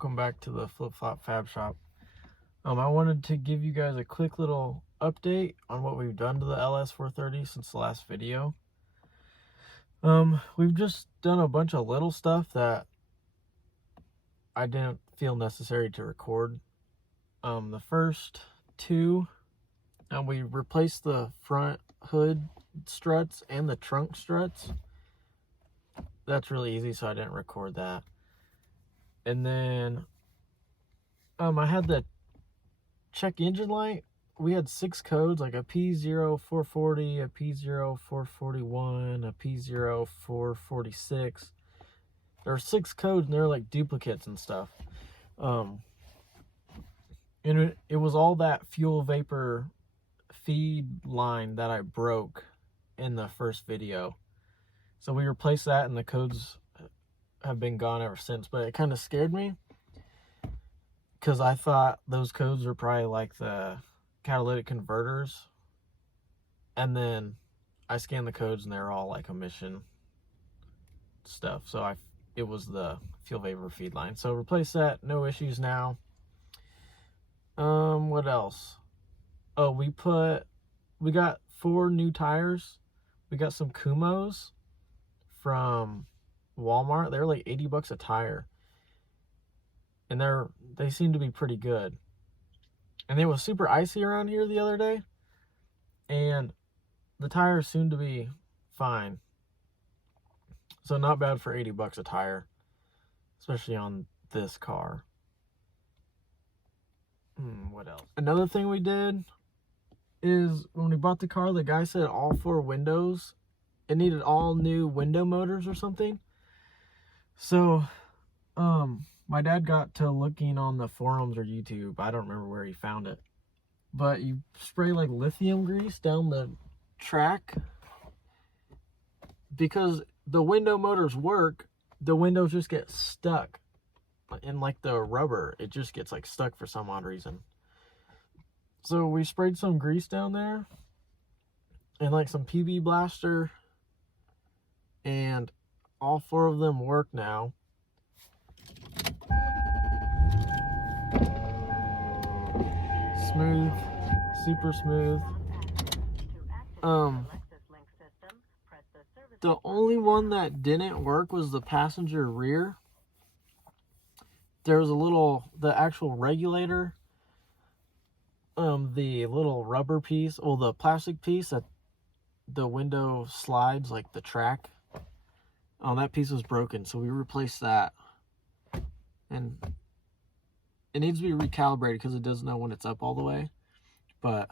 welcome back to the Flip Flop Fab Shop. I wanted to give you guys a quick little update on what we've done to the LS430 since the last video. We've just done a bunch of little stuff that I didn't feel necessary to record. The first two, we replaced the front hood struts and the trunk struts. That's really easy, so I didn't record that. And then I had the check engine light. We had 6 codes, like a P0440, a P0441, a P0446. There are 6 codes, and they're like duplicates and stuff. And it was all that fuel vapor feed line that I broke in the first video. So we replaced that, and the codes have been gone ever since. But it kind of scared me, because I thought those codes were probably like the catalytic converters. And then I scanned the codes, and they're all like emission stuff. So it was the fuel vapor feed line. So replace that, no issues now. What else? Oh, we got 4 new tires. We got some Kumos from Walmart. They're like 80 bucks a tire, and they seem to be pretty good. And it was super icy around here the other day, and the tires seem to be fine. So not bad for 80 bucks a tire, especially on this car. What else? Another thing we did is when we bought the car, the guy said all 4 windows, it needed all new window motors or something. So my dad got to looking on the forums or YouTube. I don't remember where he found it, but you spray like lithium grease down the track, because the window motors work, the windows just get stuck in like the rubber. It just gets like stuck for some odd reason. So we sprayed some grease down there and like some PB blaster, and all 4 of them work now. Smooth, super smooth. The only one that didn't work was the passenger rear. There was the actual regulator, the little rubber piece, or the plastic piece that the window slides, like the track. That piece was broken, so we replaced that. And it needs to be recalibrated because it doesn't know when it's up all the way. But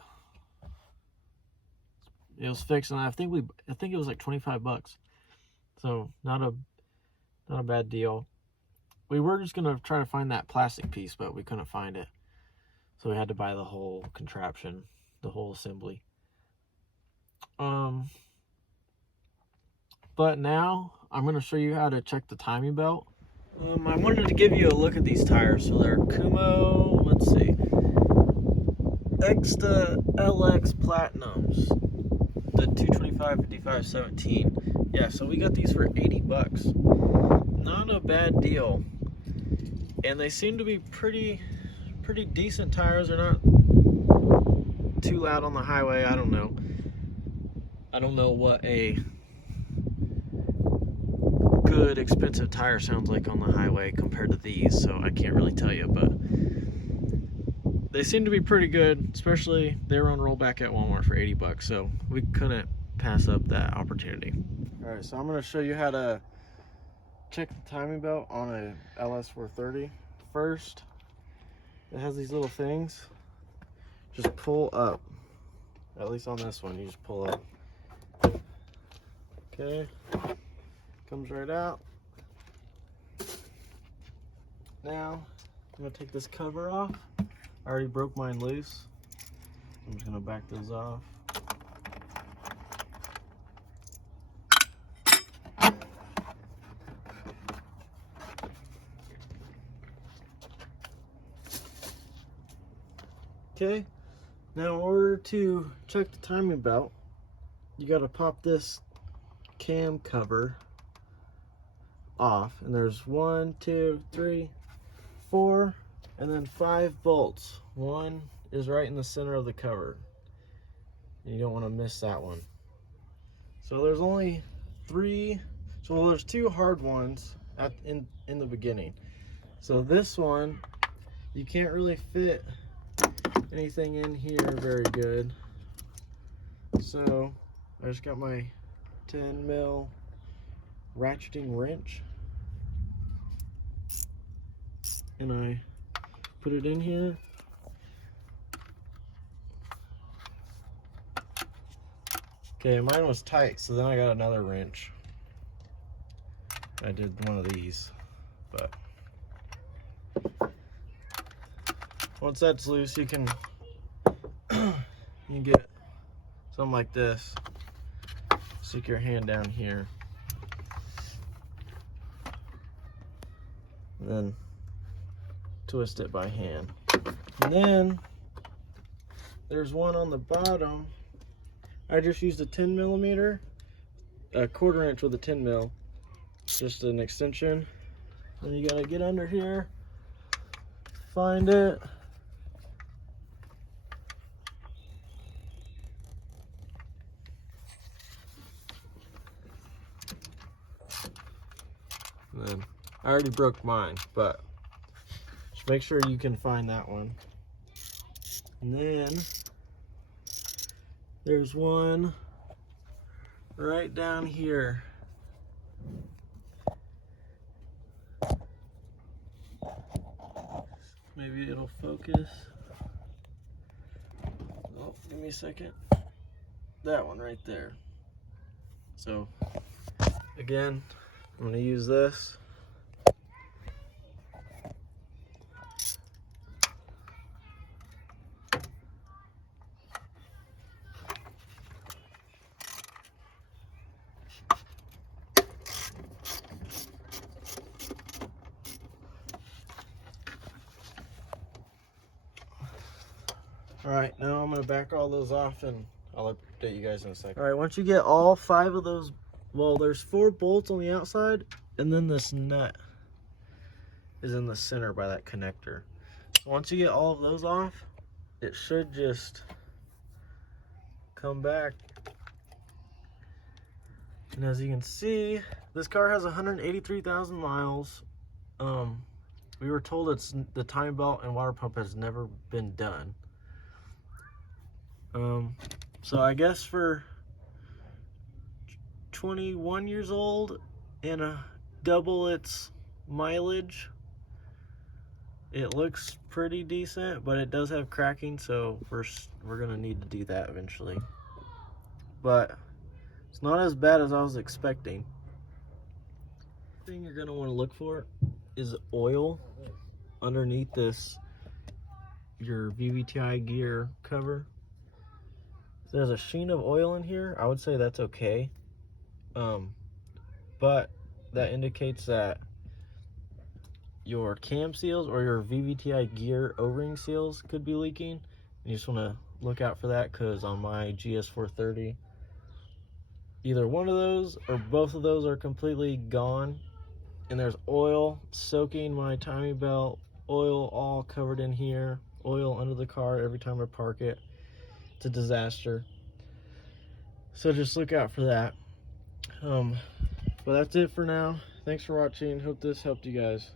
it was fixed, and I think it was like 25 bucks. So not a bad deal. We were just gonna try to find that plastic piece, but we couldn't find it. So we had to buy the whole contraption, the whole assembly. But now I'm going to show you how to check the timing belt. I wanted to give you a look at these tires. So they're Kumo, let's see, Exta LX Platinums, the 225 55 17. Yeah, so we got these for 80 bucks. Not a bad deal. And they seem to be pretty decent tires. They're not too loud on the highway. I don't know what a good expensive tire sounds like on the highway compared to these, so I can't really tell you, but they seem to be pretty good. Especially they were on rollback at Walmart for 80 bucks, so we couldn't pass up that opportunity. All right, so I'm going to show you how to check the timing belt on a LS430. First, it has these little things. Just pull up. At least on this one, you just pull up. Okay, comes right out. Now, I'm gonna take this cover off. I already broke mine loose. I'm just gonna back those off. Okay, now in order to check the timing belt, you gotta pop this cam cover off, and there's 1, 2, 3, 4 and then 5 bolts. One is right in the center of the cover. And you don't want to miss that one. So there's only 3. So there's 2 hard ones in the beginning. So this one, you can't really fit anything in here very good. So I just got my 10 mil ratcheting wrench and I put it in here. Okay, mine was tight, so then I got another wrench. I did one of these, but once that's loose, you can get something like this. Stick your hand down here, and then twist it by hand. And then there's one on the bottom. I just used a 10 millimeter, a 1/4 inch with a 10 mil, just an extension. And you gotta get under here, find it. And then I already broke mine, but just make sure you can find that one. And then there's one right down here. Maybe it'll focus. Oh, give me a second. That one right there. So again, I'm gonna use this. All right, now I'm gonna back all those off and I'll update you guys in a second. All right, once you get all 5 of those, well, there's 4 bolts on the outside and then this nut is in the center by that connector. So once you get all of those off, it should just come back. And as you can see, this car has 183,000 miles. We were told it's the time belt and water pump has never been done. So I guess for 21 years old and double its mileage, it looks pretty decent, but it does have cracking, so we're gonna need to do that eventually. But it's not as bad as I was expecting. The thing you're gonna want to look for is oil underneath your VVTi gear cover. If there's a sheen of oil in here, I would say that's okay. But that indicates that your cam seals or your VVTi gear O-ring seals could be leaking. You just want to look out for that, because on my LS430, either one of those or both of those are completely gone, and there's oil soaking my timing belt, oil all covered in here, oil under the car every time I park it. It's a disaster. So just look out for that. But that's it for now. Thanks for watching. Hope this helped you guys.